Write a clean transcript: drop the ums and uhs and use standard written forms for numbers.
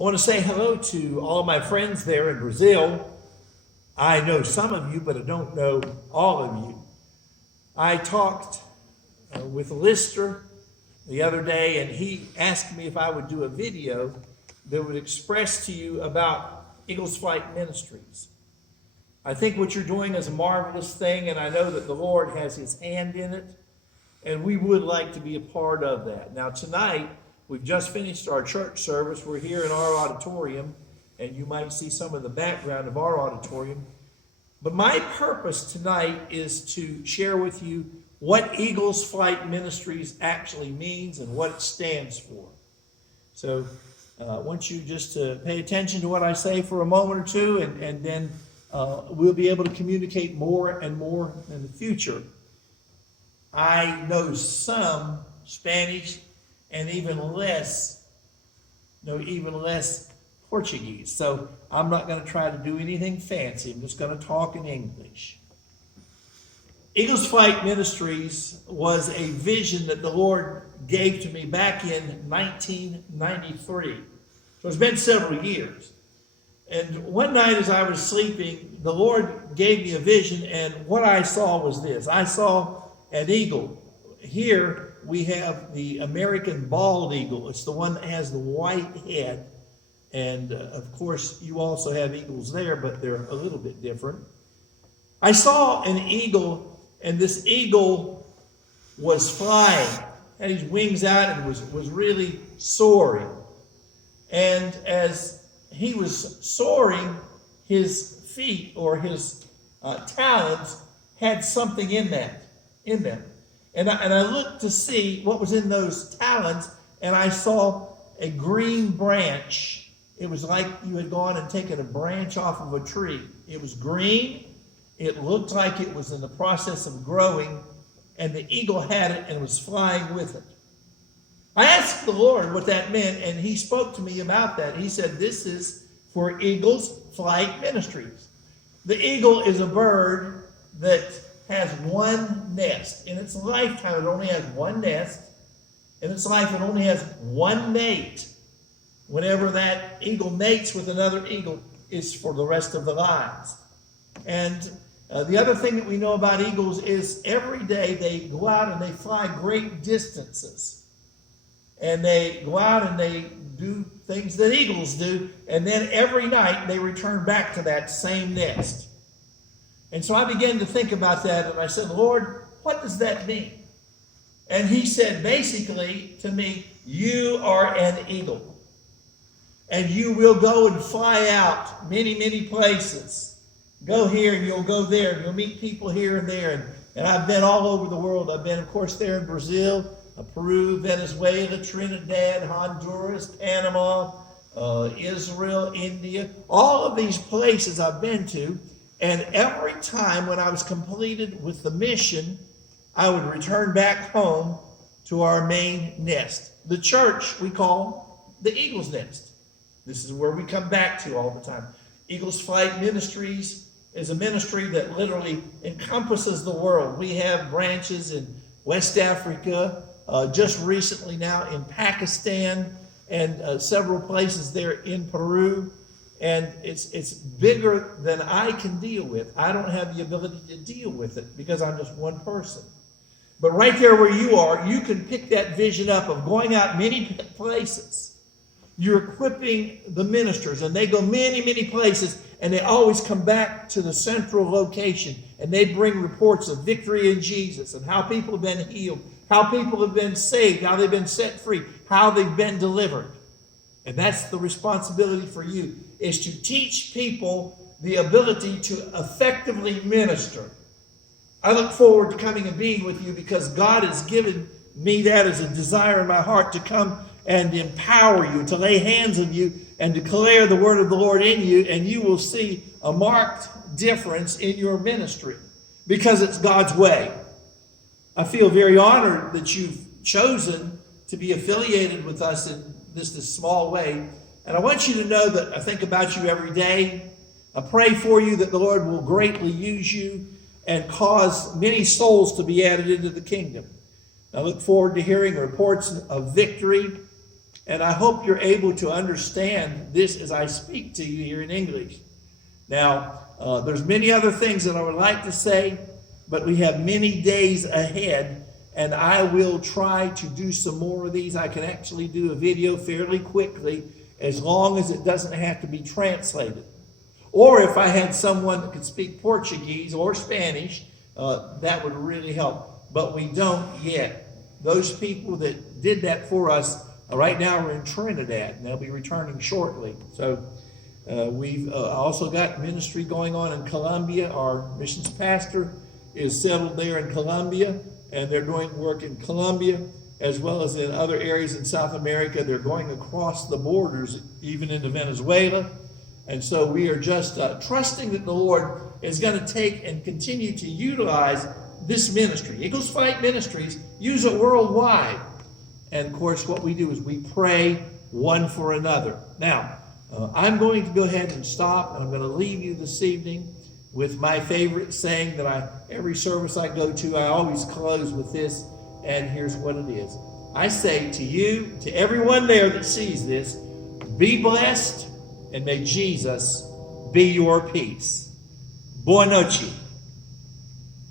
I want to say hello to all of my friends there in Brazil. I know some of you, but I don't know all of you. I talked with Lister the other day, and he asked me if I would do a video that would express to you about Eagles Flight Ministries. I think what you're doing is a marvelous thing, and I know that the Lord has his hand in it, and we would like to be a part of that. Now, tonight, we've just finished our church service. We're here in our auditorium, and you might see some of the background of our auditorium. But my purpose tonight is to share with you what Eagles Flight Ministries actually means and what it stands for. So I want you just to pay attention to what I say for a moment or two, and then we'll be able to communicate more and more in the future. I know some Spanish and even less Portuguese. So I'm not going to try to do anything fancy. I'm just going to talk in English. Eagles Flight Ministries was a vision that the Lord gave to me back in 1993. So it's been several years. And one night as I was sleeping, the Lord gave me a vision, and what I saw was this. I saw an eagle. Here we have the American bald eagle. It's the one that has the white head. And of course, you also have eagles there, but they're a little bit different. I saw an eagle, and this eagle was flying, had his wings out, and was really soaring. And as he was soaring, his feet or his talons had something in them. And I looked to see what was in those talons, and I saw a green branch. It was like you had gone and taken a branch off of a tree. It was green. It looked like it was in the process of growing, and the eagle had it and was flying with it. I asked the Lord what that meant, and he spoke to me about that. He said, this is for Eagles Flight Ministries. The eagle is a bird that has one nest. In its lifetime, it only has one nest. In its life, it only has one mate. Whenever that eagle mates with another eagle, it's for the rest of their lives. And the other thing that we know about eagles is every day they go out and they fly great distances. And they go out and they do things that eagles do. And then every night they return back to that same nest. And so I began to think about that, and I said, Lord, what does that mean? And he said basically to me, you are an eagle. And you will go and fly out many, many places. Go here and you'll go there. And you'll meet people here and there. And I've been all over the world. I've been, of course, there in Brazil, Peru, Venezuela, Trinidad, Honduras, Panama, Israel, India. All of these places I've been to. And every time when I was completed with the mission, I would return back home to our main nest. The church we call the Eagle's Nest. This is where we come back to all the time. Eagles Flight Ministries is a ministry that literally encompasses the world. We have branches in West Africa, just recently now in Pakistan, and several places there in Peru. And it's bigger than I can deal with. I don't have the ability to deal with it because I'm just one person. But right there where you are, you can pick that vision up of going out many places. You're equipping the ministers, and they go many, many places, and they always come back to the central location, and they bring reports of victory in Jesus and how people have been healed, how people have been saved, how they've been set free, how they've been delivered. And that's the responsibility for you, is to teach people the ability to effectively minister. I look forward to coming and being with you because God has given me that as a desire in my heart to come and empower you, to lay hands on you and declare the word of the Lord in you, and you will see a marked difference in your ministry because it's God's way. I feel very honored that you've chosen to be affiliated with us in this small way. And I want you to know that I think about you every day. I pray for you that the Lord will greatly use you and cause many souls to be added into the kingdom. I look forward to hearing reports of victory And I hope you're able to understand this as I speak to you here in English. Now, there's many other things that I would like to say, but we have many days ahead, and I will try to do some more of these. I can actually do a video fairly quickly, as long as it doesn't have to be translated. Or if I had someone that could speak Portuguese or Spanish, that would really help. But we don't yet. Those people that did that for us right now are in Trinidad, and they'll be returning shortly. So we've also got ministry going on in Colombia. Our missions pastor is settled there in Colombia, and they're doing work in Colombia as well as in other areas in South America. They're going across the borders, even into Venezuela. And so we are just trusting that the Lord is going to take and continue to utilize this ministry. Eagles Fight Ministries, use it worldwide. And of course, what we do is we pray one for another. Now, I'm going to go ahead and stop, and I'm going to leave you this evening with my favorite saying that every service I go to, I always close with this, and here's what it is. I say to you, to everyone there that sees this, be blessed, and may Jesus be your peace. Boa noite.